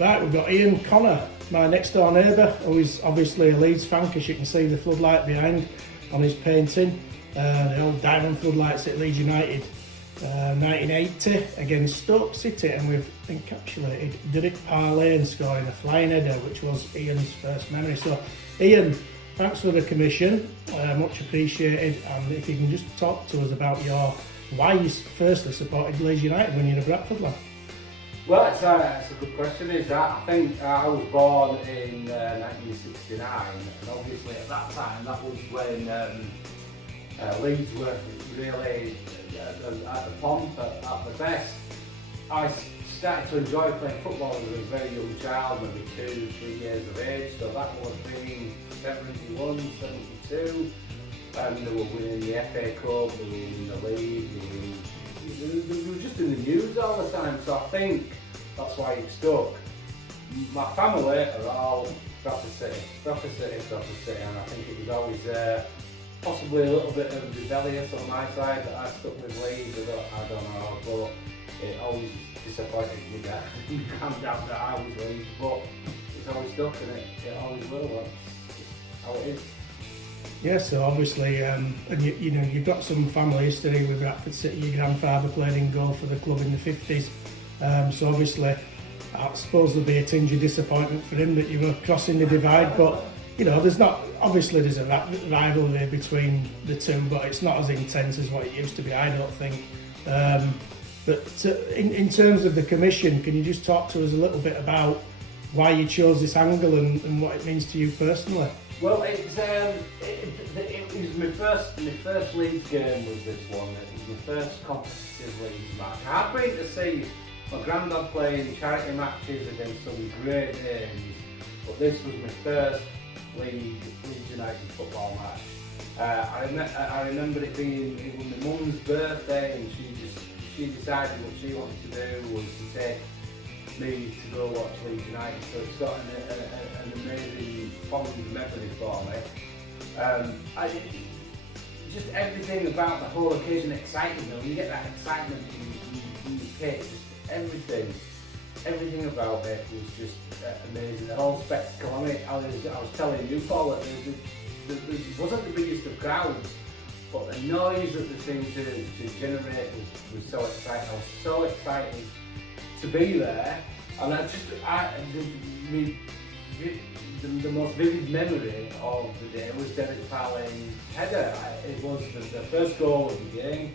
Right, we've got Ian Connor, my next door neighbour, who is obviously a Leeds fan, because you can see the floodlight behind on his painting. The old diamond floodlights at Leeds United, 1980 against Stoke City, and we've encapsulated Derek Parlane scoring a flying header, which was Ian's first memory. So, Ian, thanks for the commission, much appreciated. And if you can just talk to us about why you firstly supported Leeds United when you were a Bradford lad. Well, it's a good question. I think I was born in 1969, and obviously at that time that was when Leeds were really at the pomp, at the best. I started to enjoy playing football as a very young child, maybe 2-3 years of age, so that would have been 71, 72, and they were winning the FA Cup, they were winning the league, they were just in the news all the time, so I think that's why it stuck. My family are all Bradford City, and I think it was always possibly a little bit of rebellious on my side that I stuck with Leeds. I don't know, but it always disappointed me that you can't doubt that I was Leeds, but it's always stuck and it always will. That's how it is. Yeah, so obviously, and you know, you've got some family history with Bradford City. Your grandfather played in goal for the club in the 50s, so obviously I suppose there'll be a tinge of disappointment for him that you were crossing the divide, but you know, there's a rivalry between the two, but it's not as intense as what it used to be, I don't think. But in terms of the commission, can you just talk to us a little bit about why you chose this angle and what it means to you personally? Well, it was my first Leeds game was this one. It was my first competitive Leeds match. I'd been to see my granddad playing charity matches against some great names, but this was my first Leeds United football match. I remember it was my mum's birthday, and she decided what she wanted to do was to take me to go watch Leeds United, so it's got an amazing fond memory for me. Just everything about the whole occasion excited me. When you get that excitement in your kit, just everything about it was just amazing. The whole spectacle. I mean, I was telling you, Paul, that it wasn't the biggest of crowds, but the noise that they seemed to generate was so exciting. I was so excited to be there, and the most vivid memory of the day was Derek Parlane's header. It was the first goal of the game.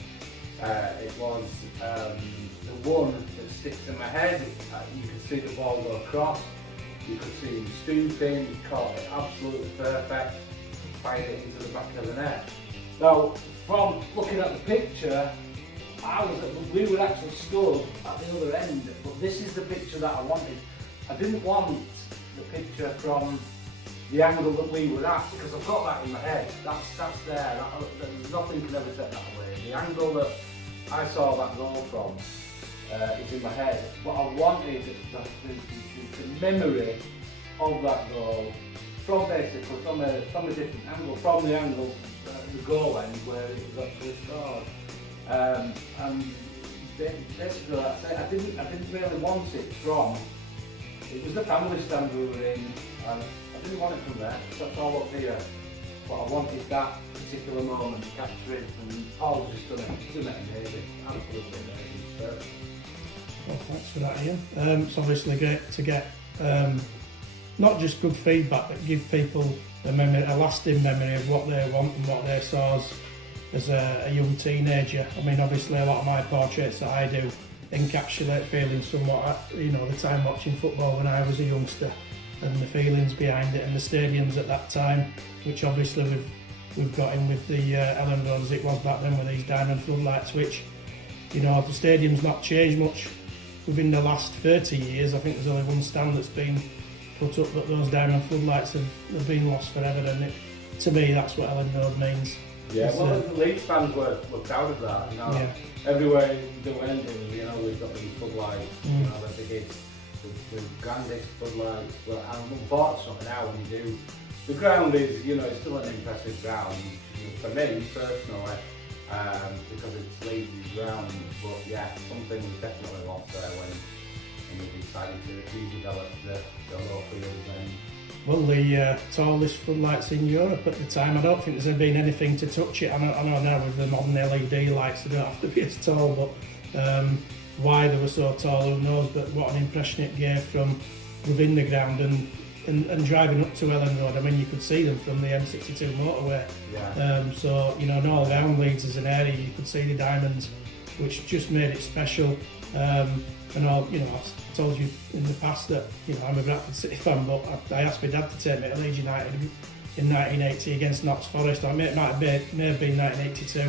It was the one that sticks in my head. You could see the ball go across, you could see him stooping, he caught it absolutely perfect, fired it into the back of the net. Now, from looking at the picture, we were actually stood at the other end, but this is the picture that I wanted. I didn't want the picture from the angle that we were at, because I've got that in my head. That's there. Nothing can ever take that away. The angle that I saw that goal from is in my head, but I wanted the memory of that goal from a different angle, from the angle the goal end where it was actually scored. And basically that's it. I didn't really want it from. It was the family stand we were in, and I didn't want it from there. That's all up here. But I wanted that particular moment captured, and Paul's just done it amazing, absolutely amazing. Well, thanks for that, Ian. It's obviously great to get not just good feedback, but give people a lasting memory of what they want and what they saw as a young teenager. I mean, obviously a lot of my portraits that I do encapsulate feelings somewhat, you know, the time watching football when I was a youngster, and the feelings behind it, and the stadiums at that time, which obviously we've got in with the Ellen Road as it was back then with these diamond floodlights, which, you know, the stadium's not changed much within the last 30 years. I think there's only one stand that's been put up, but those diamond floodlights have been lost forever, and to me that's what Ellen Road means. Yeah, well, the Leeds fans were proud of that. You know, yeah. Everywhere they went, you know, we've got these floodlights, you know, the grandest floodlights. But unfortunately now when you do, the ground is, you know, it's still an impressive ground for me personally, because it's Leeds ground. But yeah, something was definitely lost there when we decided to redevelop the low fields and Well, the tallest floodlights in Europe at the time, I don't think there's been anything to touch it. I know now with the modern LED lights they don't have to be as tall, but why they were so tall, who knows, but what an impression it gave from within the ground and driving up to Ellen Road. I mean, you could see them from the M62 motorway. yeah. So, you know, and all around Leeds as an area, you could see the diamonds, which just made it special. And all, you know, I've told you in the past that, you know, I'm a Bradford City fan, but I asked my dad to take me to Leeds United in 1980 against Notts Forest. Or may have been 1982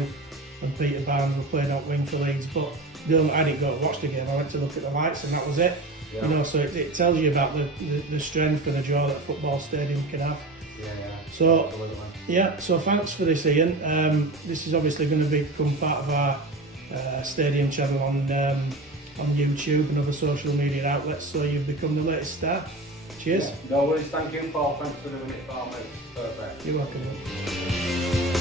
when Peter Barnes were playing out wing for Leeds, but I didn't go to watch the game. I went to look at the lights and that was it. Yeah. You know, so it tells you about the strength and the draw that a football stadium can have. Yeah. So, Absolutely. yeah, so thanks for this, Ian. This is obviously going to become part of our stadium channel on YouTube and other social media outlets, so you've become the latest star. Cheers. Yeah. No worries, thanks for doing it for me. Perfect. You're welcome.